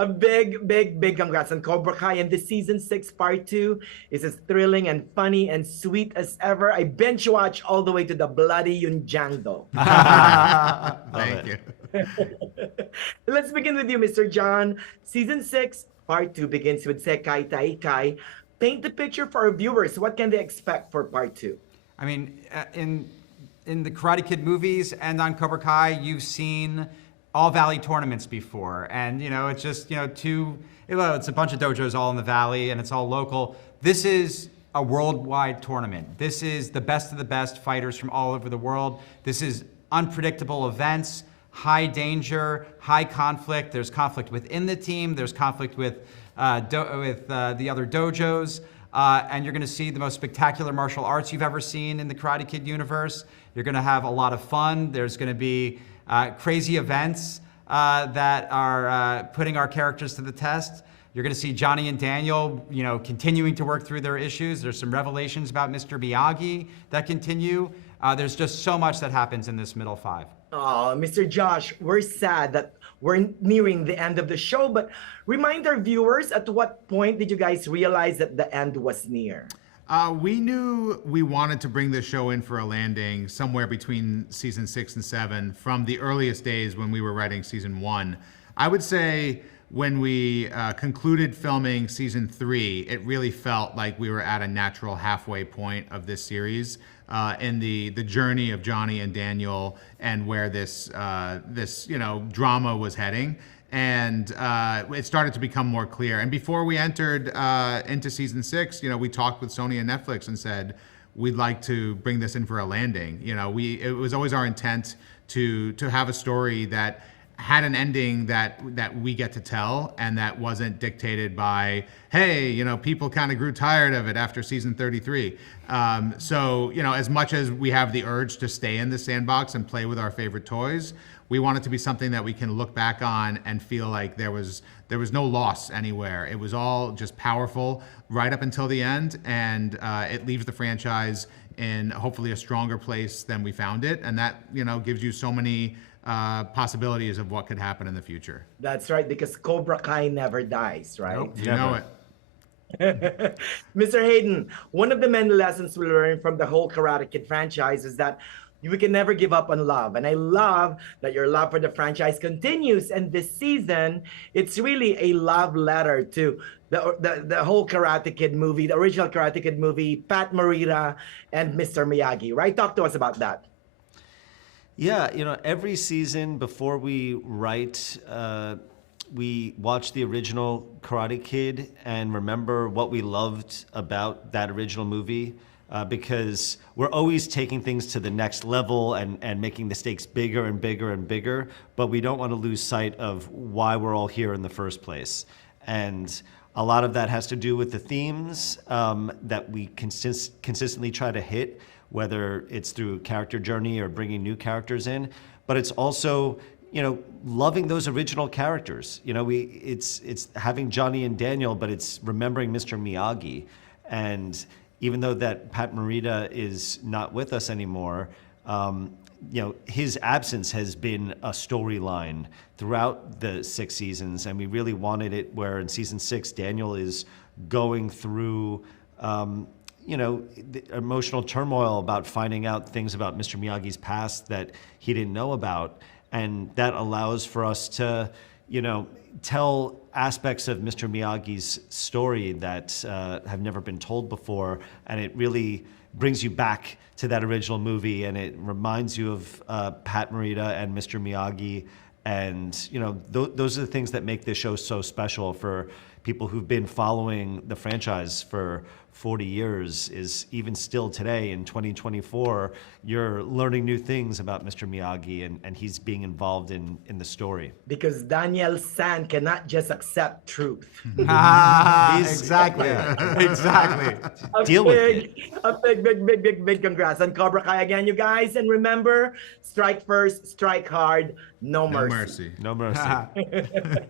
A big congrats on Cobra Kai. And the season 6 part 2 is as thrilling and funny and sweet as ever. I binge watch all the way to the bloody Yunjangdo. Thank you. Let's begin with you, Mr. John. Season 6 part 2 begins with Sekai Taikai. Paint the picture for our viewers. What can they expect for part 2? I mean, in the Karate Kid movies and on Cobra Kai, you've seen all Valley tournaments before, and it's just it's a bunch of dojos all in the Valley, and it's all local. This is a worldwide tournament. This is the best of the best fighters from all over the world. This is unpredictable events, high danger, high conflict. There's conflict within the team. There's conflict with the other dojos. And you're going to see the most spectacular martial arts you've ever seen in the Karate Kid universe. You're going to have a lot of fun. There's going to be crazy events that are putting our characters to the test. You're going to see Johnny and Daniel, continuing to work through their issues. There's some revelations about Mr. Miyagi that continue. There's just so much that happens in this middle five. Oh, Mr. Josh, we're sad that we're nearing the end of the show, but remind our viewers, at what point did you guys realize that the end was near? We knew we wanted to bring the show in for a landing somewhere between season 6 and 7 from the earliest days when we were writing season 1. I would say when we concluded filming season 3, it really felt like we were at a natural halfway point of this series in the journey of Johnny and Daniel and where this drama was heading. And it started to become more clear. And before we entered into season 6, we talked with Sony and Netflix and said, we'd like to bring this in for a landing. It was always our intent to have a story that had an ending that we get to tell and that wasn't dictated by, hey, people kind of grew tired of it after season 33. So, as much as we have the urge to stay in the sandbox and play with our favorite toys, we want it to be something that we can look back on and feel like there was no loss anywhere. It was all just powerful right up until the end, and it leaves the franchise in hopefully a stronger place than we found it, and that gives you so many possibilities of what could happen in the future. That's right, because Cobra Kai never dies, right? Nope, you know it. Mr. Hayden, one of the many lessons we learned from the whole Karate Kid franchise is that we can never give up on love. And I love that your love for the franchise continues. And this season, it's really a love letter to the whole Karate Kid movie, the original Karate Kid movie, Pat Morita and Mr. Miyagi, right? Talk to us about that. Yeah, every season before we write, we watch the original Karate Kid and remember what we loved about that original movie. Because we're always taking things to the next level and making the stakes bigger and bigger and bigger, but we don't want to lose sight of why we're all here in the first place. And a lot of that has to do with the themes that we consistently try to hit, whether it's through character journey or bringing new characters in, but it's also loving those original characters. It's having Johnny and Daniel, but it's remembering Mr. Miyagi. And even though that Pat Morita is not with us anymore, his absence has been a storyline throughout the 6 seasons, and we really wanted it where in season 6, Daniel is going through, the emotional turmoil about finding out things about Mr. Miyagi's past that he didn't know about, and that allows for us to, tell aspects of Mr. Miyagi's story that have never been told before, and it really brings you back to that original movie, and it reminds you of Pat Morita and Mr. Miyagi, and those are the things that make this show so special for people who've been following the franchise for 40 years. Is even still today in 2024, you're learning new things about Mr. Miyagi, and he's being involved in the story. Because Daniel San cannot just accept truth. Exactly. Exactly. Deal with it. A big congrats on Cobra Kai again, you guys. And remember, strike first, strike hard, no mercy. No mercy.